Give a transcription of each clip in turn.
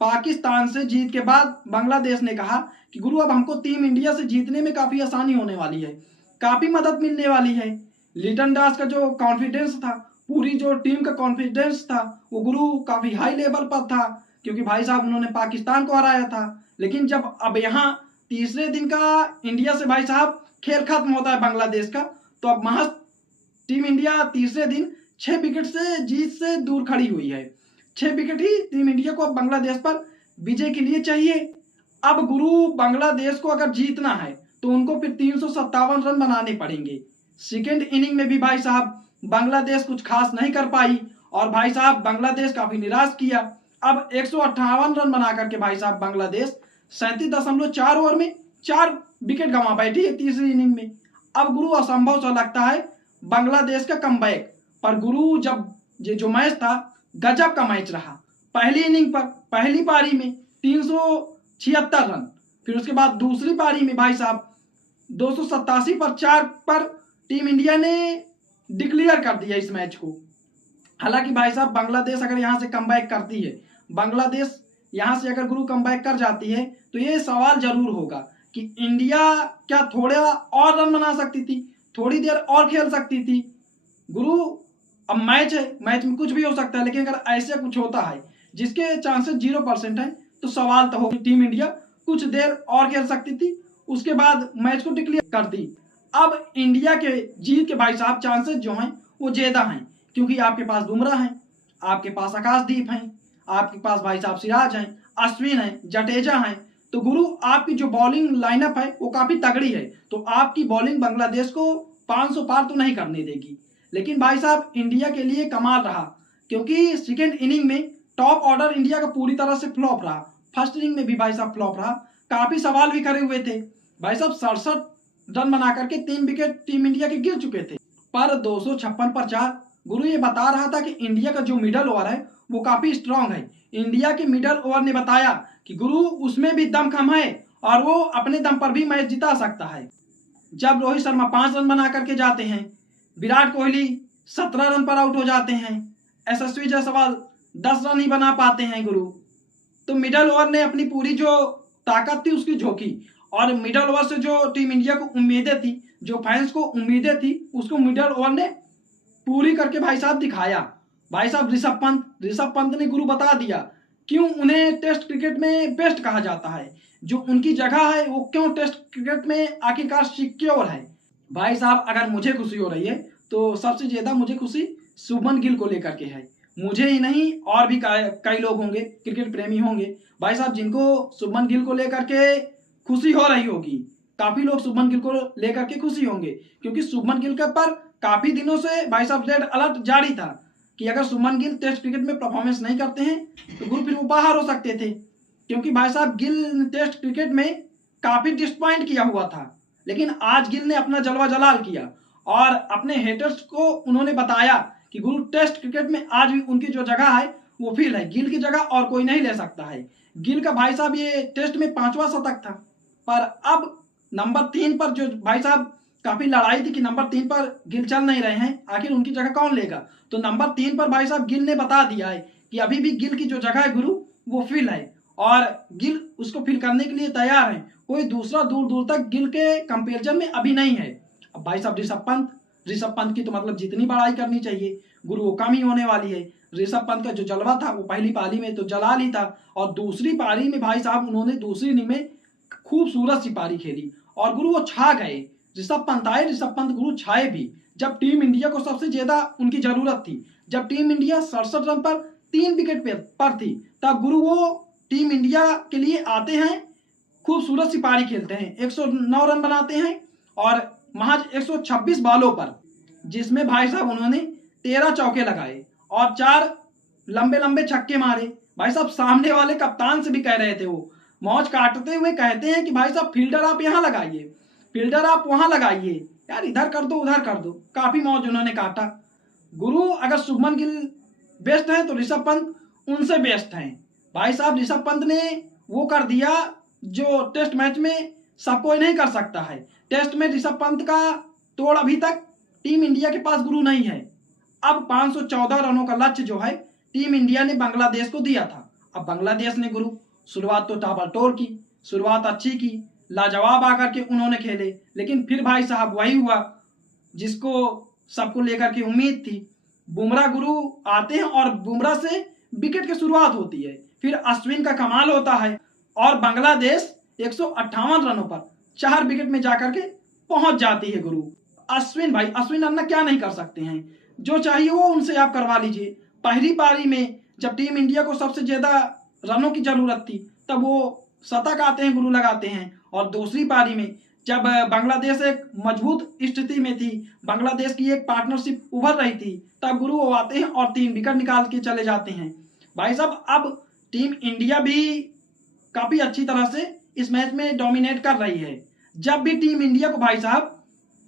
पाकिस्तान से जीत के बाद बांग्लादेश ने कहा कि गुरु अब हमको टीम इंडिया से जीतने में काफ़ी आसानी होने वाली है, काफ़ी मदद मिलने वाली है। लिटन दास का जो कॉन्फिडेंस था, पूरी जो टीम का कॉन्फिडेंस था, वो गुरु काफ़ी हाई लेवल पर था, क्योंकि भाई साहब उन्होंने पाकिस्तान को हराया था। लेकिन जब अब यहाँ तीसरे दिन का इंडिया से भाई साहब खेल खत्म होता है बांग्लादेश का, तो अब महज टीम इंडिया तीसरे दिन 6 विकेट से जीत से दूर खड़ी हुई है। 6 विकेट ही टीम इंडिया को अब बांग्लादेश पर विजय के लिए चाहिए। अब गुरु बांग्लादेश को अगर जीतना है तो उनको फिर 357 रन बनाने पड़ेंगे। सेकेंड इनिंग में भी भाई साहब बांग्लादेश कुछ खास नहीं कर पाई और भाई साहब बांग्लादेश काफी निराश किया। अब 158 रन बना करके भाई साहब बांग्लादेश 37.4 ओवर में 4 विकेट गंवा बैठी है तीसरी इनिंग में। अब गुरु असंभव सा लगता है बांग्लादेश का कमबैक, पर गुरु जब ये जो मैच था गजब का मैच रहा। पहली इनिंग पर पहली पारी में 376 रन, फिर उसके बाद दूसरी पारी में भाई साहब 287 पर 4 पर टीम इंडिया ने डिक्लेयर कर दिया इस मैच को। हालांकि भाई साहब बांग्लादेश अगर यहाँ से कमबैक करती है, बांग्लादेश यहाँ से अगर गुरु कमबैक कर जाती है, तो ये सवाल जरूर होगा कि इंडिया क्या थोड़ा और रन बना सकती थी, थोड़ी देर और खेल सकती थी। गुरु अब मैच है, मैच में कुछ भी हो सकता है, लेकिन अगर ऐसे कुछ होता है जिसके चांसेस 0% है, तो सवाल तो होगा टीम इंडिया कुछ देर और खेल सकती थी, उसके बाद मैच को डिक्लेयर करती। अब इंडिया के जीत के भाई साहब चांसेस जो हैं वो ज्यादा हैं, क्योंकि आपके पास बुमराह हैं, आपके पास आकाशदीप हैं, आपके पास भाई साहब सिराज हैं, अश्विन हैं, जडेजा हैं। तो गुरु आपकी जो बॉलिंग लाइनअप है वो काफी तगड़ी है, तो आपकी बॉलिंग बांग्लादेश को 500 पार तो नहीं करने देगी। लेकिन भाई साहब इंडिया के लिए कमाल रहा, क्योंकि सेकेंड इनिंग में टॉप ऑर्डर इंडिया का पूरी तरह से फ्लॉप रहा। फर्स्ट इनिंग में भी भाई साहब फ्लॉप रहा, काफी सवाल भी खड़े हुए थे। भाई साहब 67 रन बना करके 3 विकेट टीम इंडिया के गिर चुके थे, पर 256 पर 4। गुरु ये बता रहा था कि इंडिया का जो मिडल ओवर है वो काफी स्ट्रांग है। इंडिया के मिडल ओवर ने बताया कि गुरु उसमें भी दमखम है और वो अपने दम पर भी मैच जिता सकता है। जब रोहित शर्मा 5 रन बना करके जाते हैं, विराट कोहली 17 रन पर आउट हो जाते हैं, यशस्वी जायसवाल 10 रन ही बना पाते हैं गुरु, तो मिडल ओवर ने अपनी पूरी जो ताकत थी उसकी झोंकी, और मिडल ओवर से जो टीम इंडिया को उम्मीदें थी, जो फैंस को उम्मीदें थी, उसको मिडल ओवर ने पूरी करके भाई साहब दिखाया। भाई साहब ऋषभ पंत ने गुरु बता दिया क्यों उन्हें टेस्ट क्रिकेट में बेस्ट कहा जाता है, जो उनकी जगह है वो क्यों टेस्ट क्रिकेट में आखिरकार सिक्योर है। भाई साहब अगर मुझे खुशी हो रही है तो सबसे ज्यादा मुझे खुशी शुभमन गिल को लेकर के है। मुझे ही नहीं और भी कई लोग होंगे, क्रिकेट प्रेमी होंगे भाई साहब, जिनको शुभमन गिल को लेकर के खुशी हो रही होगी। काफी लोग शुभमन गिल को लेकर के खुशी होंगे, क्योंकि शुभमन गिल के पर काफी दिनों से भाई साहब रेड अलर्ट जारी था कि अगर शुभमन गिल टेस्ट क्रिकेट में परफॉर्मेंस नहीं करते हैं तो गुरु फिर वो बाहर हो सकते थे, क्योंकि भाई साहब गिल टेस्ट क्रिकेट में काफी डिसपॉइंट किया हुआ था। लेकिन आज गिल ने अपना जलवा जलाल किया और अपने हेटर्स को उन्होंने बताया कि गुरु टेस्ट क्रिकेट में आज भी उनकी जो जगह है वो फील है, गिल की जगह और कोई नहीं ले सकता है। गिल का भाई साहब ये टेस्ट में 5वां शतक था, पर अब नंबर 3 पर जो भाई साहब काफी लड़ाई थी कि नंबर 3 पर गिल चल नहीं रहे हैं, आखिर उनकी जगह कौन लेगा, तो नंबर 3 पर भाई साहब गिल ने बता दिया है कि अभी भी गिल की जो जगह है गुरु वो फिल है और गिल उसको फिल करने के लिए तैयार है। कोई दूसरा दूर दूर तक गिल के कंपेरिजन में अभी नहीं है। अब भाई साहब ऋषभ पंत की तो मतलब जितनी बड़ाई करनी चाहिए गुरु वो कम ही होने वाली है। ऋषभ पंत का जो जलवा था वो पहली पारी में तो जलाल ही था, और दूसरी पारी में भाई साहब उन्होंने दूसरी इनिंग में खूबसूरत सी पारी खेली और गुरु वो छा गए। ऋषभ पंत गुरु छाए भी जब टीम इंडिया को सबसे ज्यादा उनकी जरूरत थी, जब टीम इंडिया 67 रन पर 3 विकेट पर थी, तब गुरु वो टीम इंडिया के लिए आते हैं, खूबसूरत सी पारी खेलते हैं, 109 रन बनाते हैं और महज 126 बॉलों पर, जिसमें भाई साहब उन्होंने 13 चौके लगाए और 4 लंबे लंबे छक्के मारे। भाई साहब सामने वाले कप्तान से भी कह रहे थे, वो मौज काटते हुए कहते हैं कि भाई साहब फील्डर आप यहाँ लगाइए, फील्डर आप वहां लगाइए, यार इधर कर दो उधर कर दो। काफी मौज उन्होंने काटा। गुरु अगर शुभमन गिल बेस्ट है तो ऋषभ पंत उनसे बेस्ट हैं। भाई साहब ऋषभ पंत ने वो कर दिया जो टेस्ट मैच में सब कोई नहीं कर सकता है। टेस्ट में ऋषभ पंत का तोड़ अभी तक टीम इंडिया के पास गुरु नहीं है। अब 514 रनों का लक्ष्य जो है टीम इंडिया ने बांग्लादेश को दिया था, अब बांग्लादेश ने गुरु शुरुआत तो ताबड़तोड़ की, शुरुआत अच्छी की, लाजवाब आकर के उन्होंने खेले, लेकिन फिर भाई साहब वही हुआ जिसको सबको लेकर के उम्मीद थी। बुमराह गुरु आते हैं और बुमराह से विकेट की शुरुआत होती है, फिर अश्विन का कमाल होता है और बांग्लादेश 158 रनों पर 4 विकेट में जाकर के पहुंच जाती है गुरु। अश्विन भाई, अश्विन अन्ना क्या नहीं कर सकते हैं, जो चाहिए वो उनसे आप करवा लीजिए। पहली पारी में जब टीम इंडिया को सबसे ज्यादा रनों की जरूरत थी तब वो शतक आते हैं गुरु लगाते हैं, और दूसरी पारी में जब बांग्लादेश एक मजबूत स्थिति में थी, बांग्लादेश की एक पार्टनरशिप उभर रही थी, तब गुरु वो आते हैं और 3 विकेट निकाल के चले जाते हैं। भाई साहब अब टीम इंडिया भी काफी अच्छी तरह से इस मैच में डोमिनेट कर रही है। जब भी टीम इंडिया को भाई साहब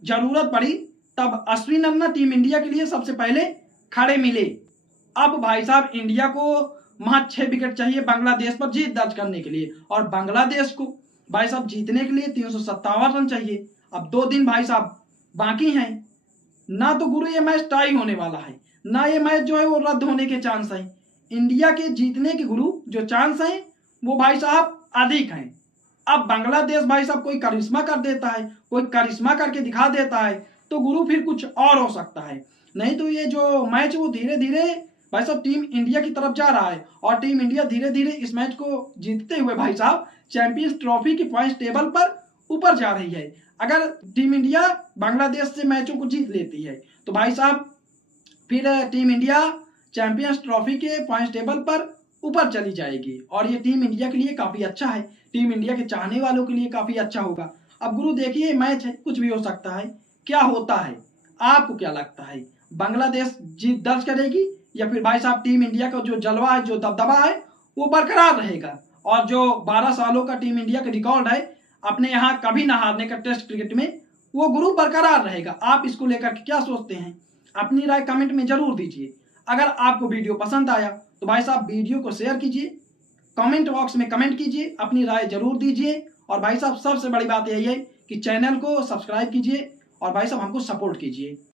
जरूरत पड़ी तब अश्विन अन्ना टीम इंडिया के लिए सबसे पहले खड़े मिले। अब भाई साहब इंडिया को महज 6 विकेट चाहिए बांग्लादेश पर जीत दर्ज करने के लिए, और बांग्लादेश को भाई साहब जीतने के लिए 357 रन चाहिए। अब 2 दिन भाई साहब बाकी हैं, ना तो गुरु ये मैच टाई होने वाला है, ना ये मैच जो है वो रद्द होने के चांस है। इंडिया के जीतने के गुरु जो चांस हैं वो भाई साहब अधिक हैं। अब बांग्लादेश भाई साहब कोई करिश्मा कर देता है, कोई करिश्मा करके दिखा देता है तो गुरु फिर कुछ और हो सकता है, नहीं तो ये जो मैच वो धीरे धीरे भाई साहब टीम इंडिया की तरफ जा रहा है, और टीम इंडिया धीरे धीरे इस मैच को जीतते हुए भाई साहब चैंपियंस ट्रॉफी की पॉइंट टेबल पर ऊपर जा रही है। अगर टीम इंडिया बांग्लादेश से मैचों को जीत लेती है तो भाई साहब फिर टीम इंडिया चैंपियंस ट्रॉफी के पॉइंट टेबल पर ऊपर चली जाएगी, और ये टीम इंडिया के लिए काफी अच्छा है, टीम इंडिया के चाहने वालों के लिए काफी अच्छा होगा। अब गुरु देखिए मैच है, कुछ भी हो सकता है, क्या होता है, आपको क्या लगता है, बांग्लादेश जीत दर्ज करेगी या फिर भाई साहब टीम इंडिया का जो जलवा है, जो दबदबा है वो बरकरार रहेगा, और जो 12 सालों का टीम इंडिया का रिकॉर्ड है अपने यहाँ कभी ना हारने का टेस्ट क्रिकेट में, वो गुरु बरकरार रहेगा। आप इसको लेकर के क्या सोचते हैं, अपनी राय कमेंट में जरूर दीजिए। अगर आपको वीडियो पसंद आया तो भाई साहब वीडियो को शेयर कीजिए, कमेंट बॉक्स में कमेंट कीजिए, अपनी राय जरूर दीजिए, और भाई साहब सबसे बड़ी बात यही है कि चैनल को सब्सक्राइब कीजिए और भाई साहब हमको सपोर्ट कीजिए।